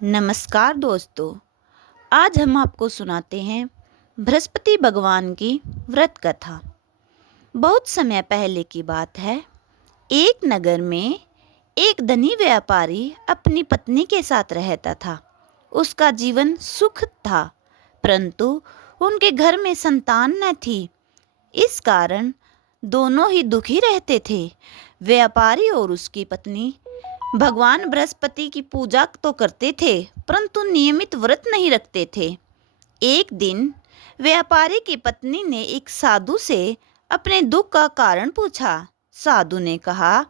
नमस्कार दोस्तों। आज हम आपको सुनाते हैं बृहस्पति भगवान की व्रत कथा। बहुत समय पहले की बात है। एक नगर में एक धनी व्यापारी अपनी पत्नी के साथ रहता था। उसका जीवन सुख था, परंतु उनके घर में संतान न थी। इस कारण दोनों ही दुखी रहते थे। व्यापारी और उसकी पत्नी भगवान बृहस्पति की पूजा तो करते थे, परंतु नियमित व्रत नहीं रखते थे। एक दिन व्यापारी की पत्नी ने एक साधु से अपने दुख का कारण पूछा। साधु ने कहा,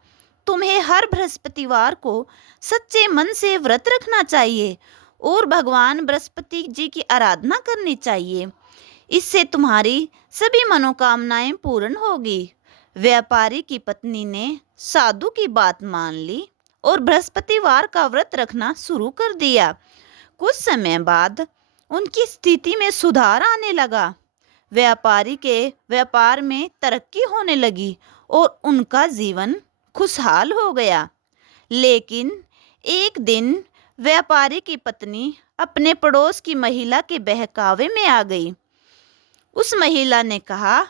तुम्हें हर बृहस्पतिवार को सच्चे मन से व्रत रखना चाहिए और भगवान बृहस्पति जी की आराधना करनी चाहिए। इससे तुम्हारी सभी मनोकामनाएं पूर्ण होगी। व्यापारी की पत्नी ने साधु की बात मान ली और बृहस्पतिवार का व्रत रखना शुरू कर दिया। कुछ समय बाद उनकी स्थिति में सुधार आने लगा। व्यापारी के व्यापार में तरक्की होने लगी और उनका जीवन खुशहाल हो गया। लेकिन एक दिन व्यापारी की पत्नी अपने पड़ोस की महिला के बहकावे में आ गई। उस महिला ने कहा,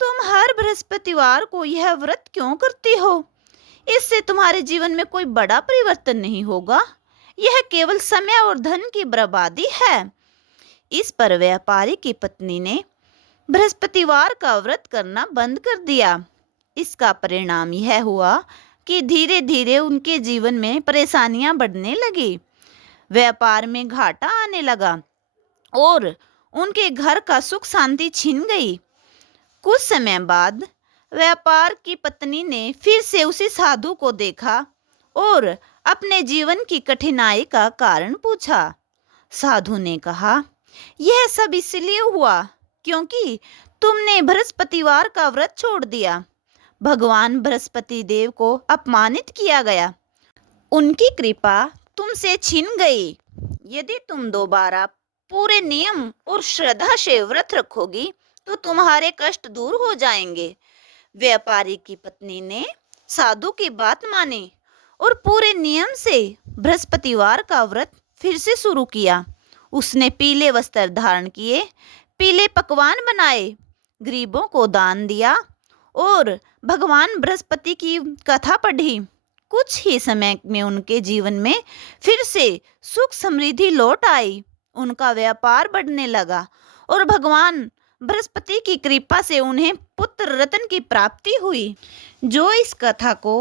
तुम हर बृहस्पतिवार को यह व्रत क्यों करती हो? इससे तुम्हारे जीवन में कोई बड़ा परिवर्तन नहीं होगा। यह केवल समय और धन की बर्बादी है। इस पर व्यापारी की पत्नी ने बृहस्पतिवार का व्रत करना बंद कर दिया। इसका परिणाम यह हुआ कि धीरे धीरे उनके जीवन में परेशानियां बढ़ने लगी। व्यापार में घाटा आने लगा और उनके घर का सुख शांति छिन गई। कुछ समय बाद व्यापार की पत्नी ने फिर से उसी साधु को देखा और अपने जीवन की कठिनाई का कारण पूछा। साधु ने कहा, यह सब इसलिए हुआ क्योंकि तुमने बृहस्पतिवार का व्रत छोड़ दिया। भगवान बृहस्पति देव को अपमानित किया गया। उनकी कृपा तुमसे छिन गई। यदि तुम दोबारा पूरे नियम और श्रद्धा से व्रत रखोगी तो तुम्हारे कष्ट दूर हो जाएंगे। व्यापारी की पत्नी ने साधु की बात मानी और पूरे नियम से बृहस्पतिवार का व्रत फिर से शुरू किया। उसने पीले वस्त्र धारण किए, पीले पकवान बनाए, गरीबों को दान दिया और भगवान बृहस्पति की कथा पढ़ी। कुछ ही समय में उनके जीवन में फिर से सुख समृद्धि लौट आई। उनका व्यापार बढ़ने लगा और भगवान बृहस्पति की कृपा से उन्हें पुत्र रत्न की प्राप्ति हुई। जो इस कथा को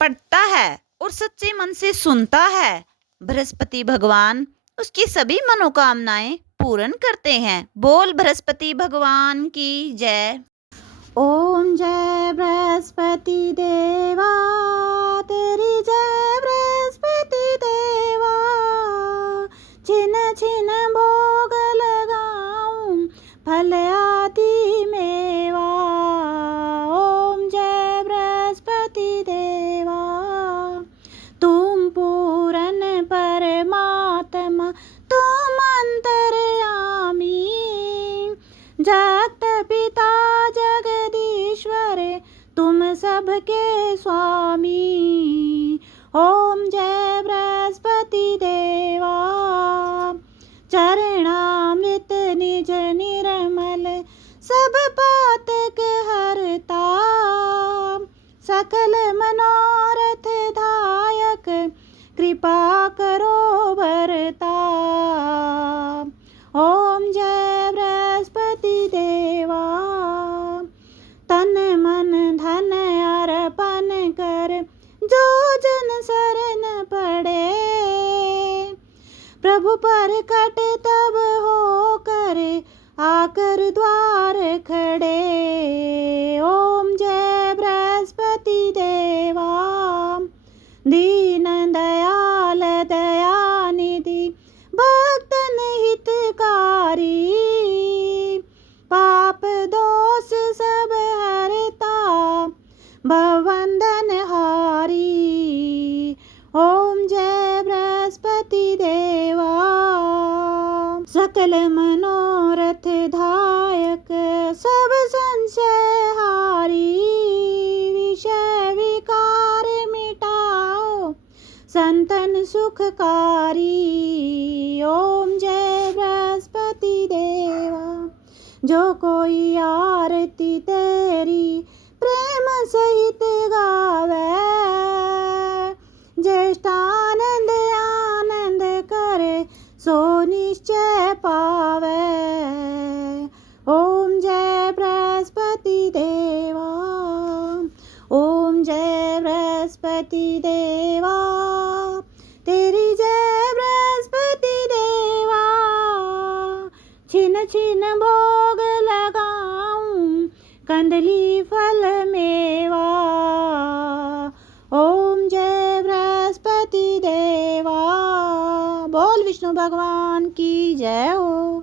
पढ़ता है और सच्चे मन से सुनता है, बृहस्पति भगवान उसकी सभी मनोकामनाएं पूर्ण करते हैं। बोल बृहस्पति भगवान की जय। ओम जय बृहस्पति देवा, तेरी जय बृहस्पति देवा। छिन छिन भोग लगाऊं फल आदि मेवा। ओम जय बृहस्पति देवा, तुम पूर्ण परमात्मा, तुम अंतर्यामी। जगत पिता जगदीश्वर, तुम सबके स्वामी। ओम जय बृहस्पति देवा, चरणामृत निज निर्मल, सब पातक हरता। सकल मनोरथ दायक, कृपा करो भरता। ओम जय बृहस्पति देवा, तन मन धन अर्पण कर, जो जन शरण पड़े। प्रभु पर कट तब हो कर, आकर द्वार खड़े। ओम जय बृहस्पति देवा, दीन दयाल दयानिधि, भक्तन हितकारी। पाप दोष सब हरता, भवबंधन हारी। ओम जय बृहस्पति देवा, सकल मनोरथ दायक, सब संशय हारी। विषय विकार मिटाओ, संतन सुख सुखकारी। ओम जय बृहस्पति देवा। जो कोई आरती तेरी प्रेम सहित गावे, ज्येष्ठानंद आनंद करे सो निश्चय पावे। ओम जय बृहस्पति देवा। ओम जय बृहस्पति देवा। तेरी जय बृहस्पति देवा। छिन छिन भोग लगाऊं कंदली फल मेवा। ओम जय बृहस्पति देवा। बोल विष्णु भगवान की जय हो।